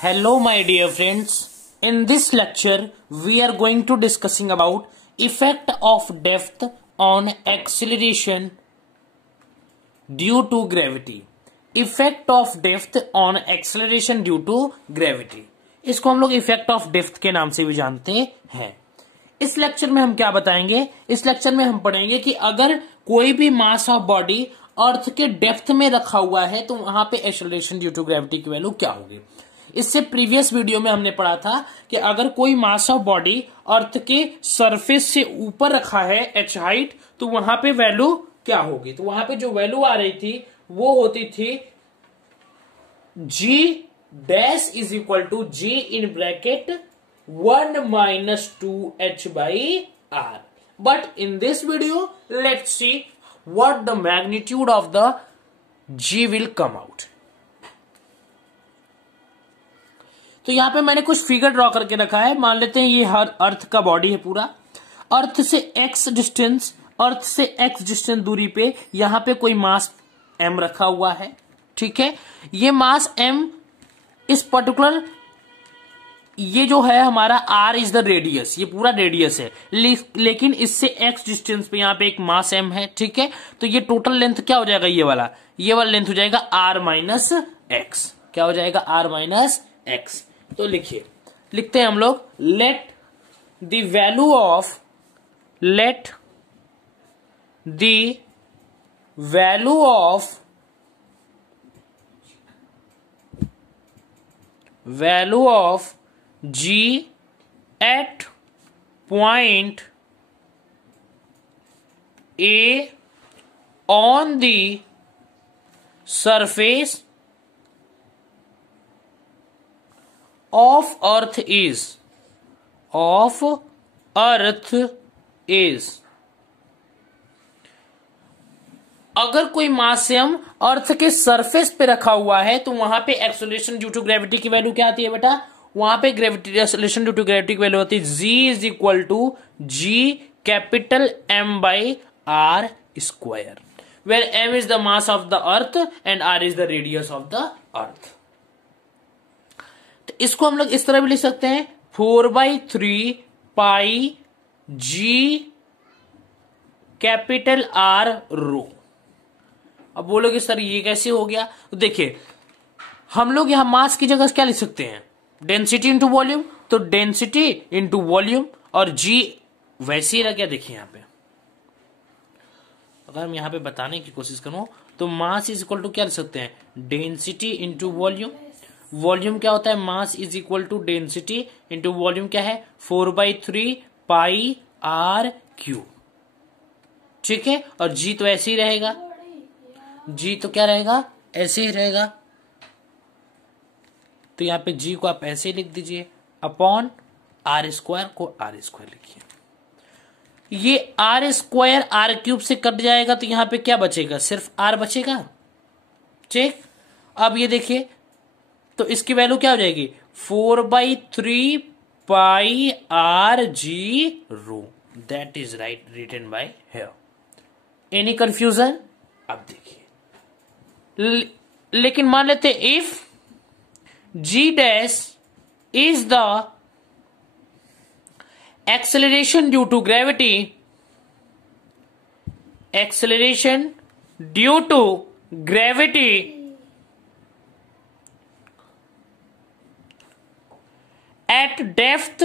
Hello my dear friends, in this lecture we are going to discussing about effect of depth on acceleration due to gravity. Effect of depth on acceleration due to gravity, इसको हम लोग effect of depth के नाम से भी जानते हैं। इस लेक्चर में हम क्या बताएंगे, इस लेक्चर में हम पढ़ेंगे कि अगर कोई भी मास ऑफ बॉडी अर्थ के डेप्थ में रखा हुआ है तो वहां पे एक्सेलरेशन ड्यू टू ग्रेविटी की वैल्यू क्या होगी। इससे प्रीवियस वीडियो में हमने पढ़ा था कि अगर कोई मास ऑफ बॉडी अर्थ के सरफेस से ऊपर रखा है h हाइट, तो वहां पे वैल्यू क्या होगी। तो वहां पे जो वैल्यू आ रही थी वो होती थी g dash is equal to g in bracket 1 minus 2h by r। But in this video let's see what the magnitude of the g will come out. तो यहां पे मैंने कुछ फिगर ड्रॉ करके रखा है। मान लेते हैं ये हर अर्थ का बॉडी है पूरा, अर्थ से x डिस्टेंस दूरी पे यहां पे कोई मास m रखा हुआ है, ठीक है। ये मास m इस पर्टिकुलर, ये जो है हमारा r इज द रेडियस, ये पूरा रेडियस है, लेकिन इससे x डिस्टेंस पे यहां पे एक मास m है, ठीक है। तो ये टोटल लेंथ क्या हो जाएगा, ये वाला लेंथ हो जाएगा r माइनस एक्स। क्या हो जाएगा, r माइनस एक्स। तो लिखते हैं हम लोग, let the value of g at point A on the surface of earth is अगर कोई मास m अर्थ के सरफेस पे रखा हुआ है तो वहां पे एक्सेलरेशन ड्यू टू ग्रेविटी की वैल्यू क्या आती है बेटा, वहां पे gravity acceleration due to gravity की वैल्यू होती है g is equal to g capital m by r square, where m is the mass of the earth and r is the radius of the earth. तो इसको हम लोग इस तरह भी लिख सकते हैं, 4/3 पाई g कैपिटल R रो। अब बोलोगे सर ये कैसे हो गया, तो देखिए हम लोग यहां मास की जगह क्या लिख सकते हैं, डेंसिटी इंटू वॉल्यूम। तो डेंसिटी इंटू वॉल्यूम और g वैसे ही रह गया। देखिए यहां पे अगर हम यहां पे बताने की कोशिश करूं तो मास इज इक्वल टू क्या लिख सकते हैं, डेंसिटी इंटू वॉल्यूम। वॉल्यूम क्या होता है, mass is equal to density into volume क्या है, 4/3 पाई r क्यूब, ठीक है। और g तो ऐसे ही रहेगा, g तो क्या रहेगा, ऐसे ही रहेगा। तो यहां पे g को आप ऐसे ही लिख दीजिए, अपॉन r स्क्वायर को r स्क्वायर लिखिए। ये r स्क्वायर r क्यूब से कट जाएगा तो यहां पे क्या बचेगा, सिर्फ r बचेगा, ठीक। अब ये देखिए तो इसकी वैल्यू क्या हो जाएगी, 4/3 pi r g rho. That is right written by here. Any confusion. अब देखिए लेकिन मान लेते if g dash is the acceleration due to gravity, acceleration due to gravity at depth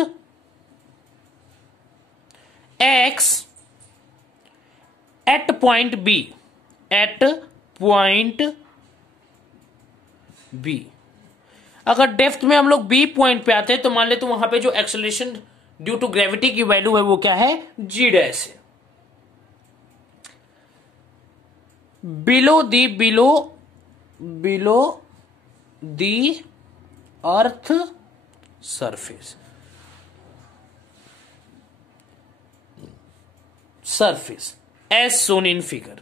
x at point B, अगर depth में हम लोग B point पे आते हैं तो मान ले तो वहां पे जो एक्सेलरेशन ड्यू टू ग्रेविटी की वैल्यू है वो क्या है, g डैश है। Below the earth surface as shown in figure,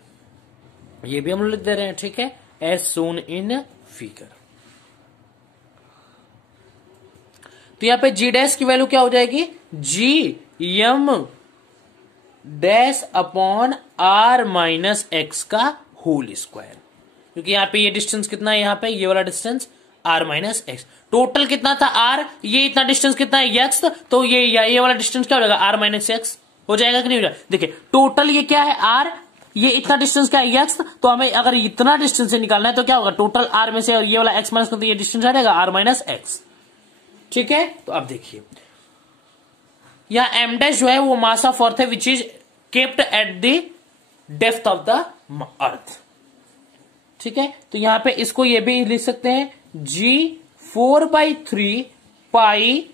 ये भी हम लोग लिख दे रहे हैं, ठीक है, एज सोन इन फिगर। तो यहां पे g डैश की वैल्यू क्या हो जाएगी, g m dash upon r minus X का होल स्क्वायर, क्योंकि यहाँ पे ये डिस्टेंस कितना है, यहाँ पे ये वाला distance R minus X. Total कितना था आर, ये इतना डिस्टेंस कितना है एक्स, तो ये वाला डिस्टेंस क्या हो जाएगा आर माइनस एक्स हो जाएगा कि नहीं हो जाएगा। देखिए टोटल ये क्या है आर, ये इतना डिस्टेंस क्या है एक्स, तो हमें अगर इतना डिस्टेंस से निकालना है तो क्या होगा टोटल आर में से ये वाला एक्स माइनस करते ये डिस्टेंस आ जाएगा आर माइनस एक्स। ठीक है, तो अब देखिए यहां एम डैश जो है वो मास ऑफ अर्थ है which is kept at the depth of the अर्थ। ठीक है, तो यहां पे इसको ये भी लिख सकते हैं G 4/3 pi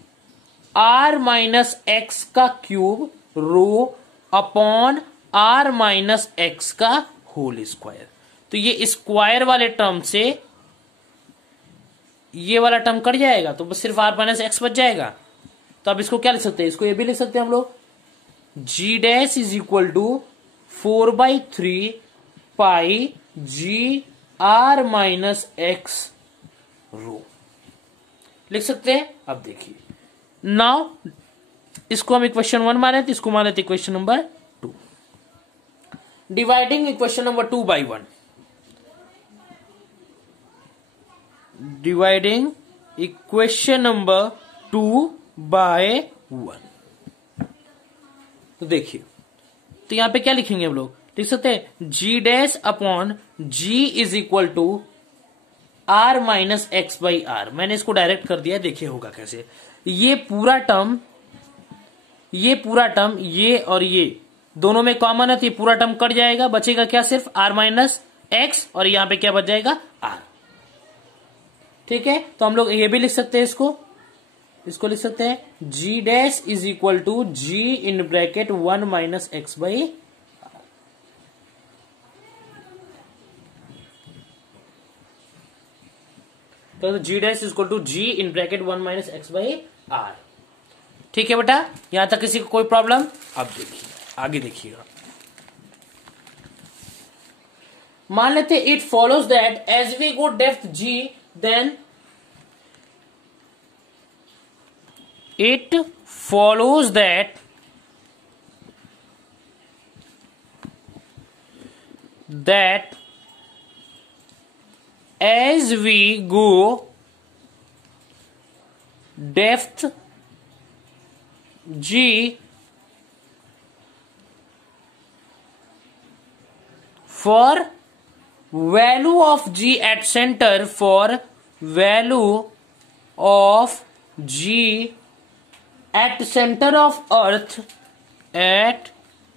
R minus X का cube rho upon R minus X का होल स्क्वायर। तो ये स्क्वायर वाले टर्म से ये वाला टर्म कट जाएगा तो बस सिर्फ आर माइनस एक्स बच जाएगा। तो अब इसको क्या लिख सकते हैं, इसको ये भी लिख सकते हैं हम लोग G dash is equal to 4/3 pi G R minus X rho लिख सकते हैं। अब देखिए नाउ इसको हम इक्वेशन 1 मान लेते, इसको मान लेते equation number 2। Dividing equation number 2 by 1, dividing equation number 2 by 1। तो देखिए तो यहां पे क्या लिखेंगे हम लोग, लिख सकते हैं G dash upon G is equal to R minus X by R. मैंने इसको डायरेक्ट कर दिया, देखिए होगा कैसे। ये पूरा टर्म ये और ये दोनों में कॉमन है तो ये पूरा टर्म कट जाएगा, बचेगा क्या सिर्फ आर माइनस एक्स और यहां पे क्या बच जाएगा आर। ठीक है, तो हम लोग ये भी लिख सकते हैं, इसको लिख सकते हैं G dash is equal to G in bracket 1 minus X by R. तो G dash is equal to G in bracket 1 minus X by R. ठीक है बेटा, यहां तक किसी को कोई प्रॉब्लम। अब देखिए आगे देखिएगा, मान लेते it follows that as we go depth G then it follows that as we go depth g for value of g at center, for value of g at center of earth, at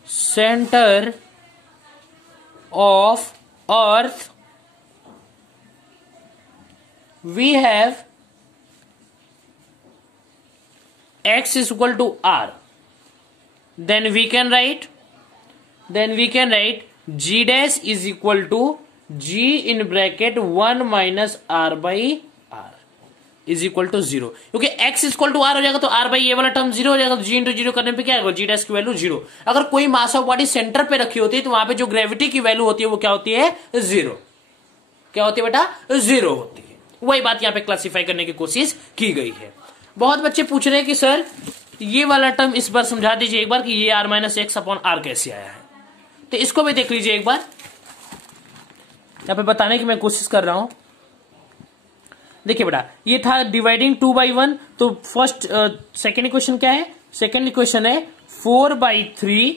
center of earth we have x is equal to r, then we can write g dash is equal to g in bracket 1 minus r by r is equal to 0, क्योंकि x equal to are हो जाएगा तो r by ये वाला term 0 हो जाएगा, तो g into 0 करने पे क्या आएगा g डैश की वैल्यू 0। अगर कोई मास ऑफ बॉडी सेंटर पे रखी होती है तो वहां पे जो ग्रेविटी की वैल्यू होती है वो क्या होती है 0। क्या होती है बेटा 0 होती है। वही बात यहाँ पे क्लासिफाई करने की कोशिश की गई है। बहुत बच्चे पूछ रहे हैं कि सर ये वाला टर्म इस बार समझा दीजिए एक बार कि ये R minus X upon R कैसे आया है, तो इसको भी देख लीजिए एक बार, यहाँ पे बताने की मैं कोशिश कर रहा हूं। देखिए बेटा ये था डिवाइडिंग 2 by 1, तो फर्स्ट सेकेंड इक्वेशन क्या है, सेकेंड इक्वेशन है 4/3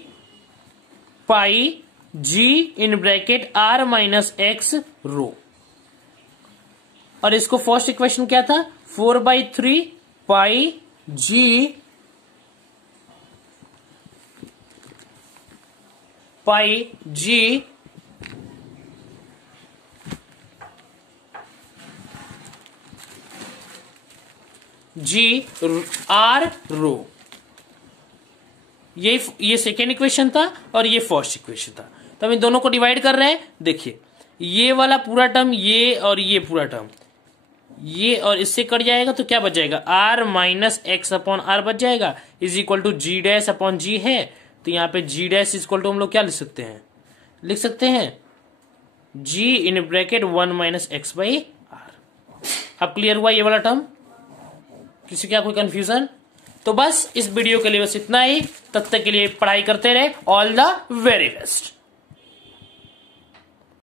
pi G in bracket R minus X rho, और इसको फर्स्ट इक्वेशन क्या था 4/3 पाई जी जी आर रो। ये सेकेंड इक्वेशन था और ये फर्स्ट इक्वेशन था, तो हम इन दोनों को डिवाइड कर रहे हैं। देखिए ये वाला पूरा टर्म ये और ये पूरा टर्म ये और इससे कट जाएगा तो क्या बच जाएगा R minus X upon R बच जाएगा, is equal to G dash upon G है, तो यहाँ पे G dash is equal to हम लोग क्या लिख सकते हैं G in bracket 1 minus X by R. अब क्लियर हुआ ये वाला टर्म, किसी क्या कोई कंफ्यूजन? तो बस इस वीडियो के लिए बस इतना ही, तब तक के लिए पढ़ाई करते रहे। All the very best.